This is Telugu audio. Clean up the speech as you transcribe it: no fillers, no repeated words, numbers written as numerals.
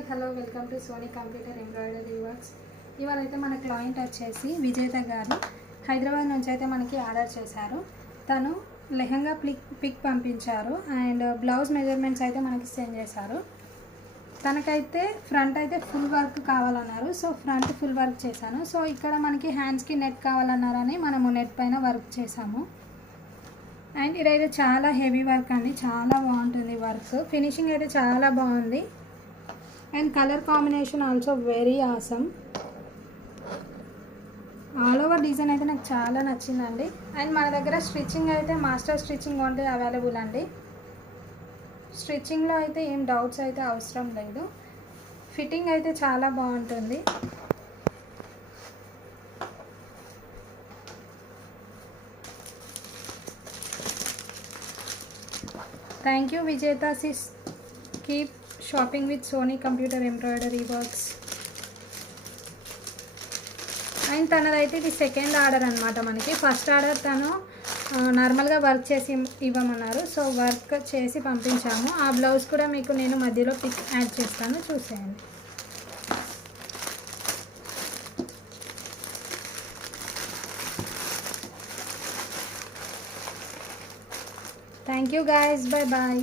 Hi hello welcome to Soni computer embroidery works. ఇవాళ అయితే మన క్లయింట్ వచ్చేసి విజేత గారు హైదరాబాద్ నుంచి అయితే మనకి ఆర్డర్ చేశారు. తను లెహంగా పిక్ పంపించారు అండ్ బ్లౌజ్ మెజర్మెంట్స్ అయితే మనకి సెండ్ చేశారు. తనకైతే ఫ్రంట్ అయితే ఫుల్ వర్క్ కావాలన్నారు. సో ఫ్రంట్ ఫుల్ వర్క్ చేశాను. సో ఇక్కడ మనకి హ్యాండ్స్కి నెట్ కావాలన్నారని మనము నెట్ పైన వర్క్ చేసాము. అండ్ ఇదైతే చాలా హెవీ వర్క్ అండి, చాలా బాగుంటుంది వర్క్. ఫినిషింగ్ అయితే చాలా బాగుంది and colour combination also very awesome. All over design అయితే నాకు చాలా నచ్చిందండి. అండ్ మన దగ్గర స్టిచ్చింగ్ అయితే మాస్టర్ స్టిచ్చింగ్ ఉంటే అవైలబుల్ అండి. స్టిచ్చింగ్లో అయితే ఏం డౌట్స్ అయితే అవసరం లేదు. ఫిట్టింగ్ అయితే చాలా బాగుంటుంది. Thank you Vijetha sis. Keep shopping with Sony computer embroidery works. And తనదైతే ఇది సెకండ్ ఆర్డర్ అనమాట. మనకి ఫస్ట్ ఆర్డర్ తను నార్మల్గా వర్క్ చేసి ఇవ్వమన్నారు. సో వర్క్ చేసి పంపించాము. ఆ బ్లౌజ్ కూడా మీకు నేను మధ్యలో పిక్ యాడ్ చేస్తాను, చూసేయండి. Thank you guys, bye bye.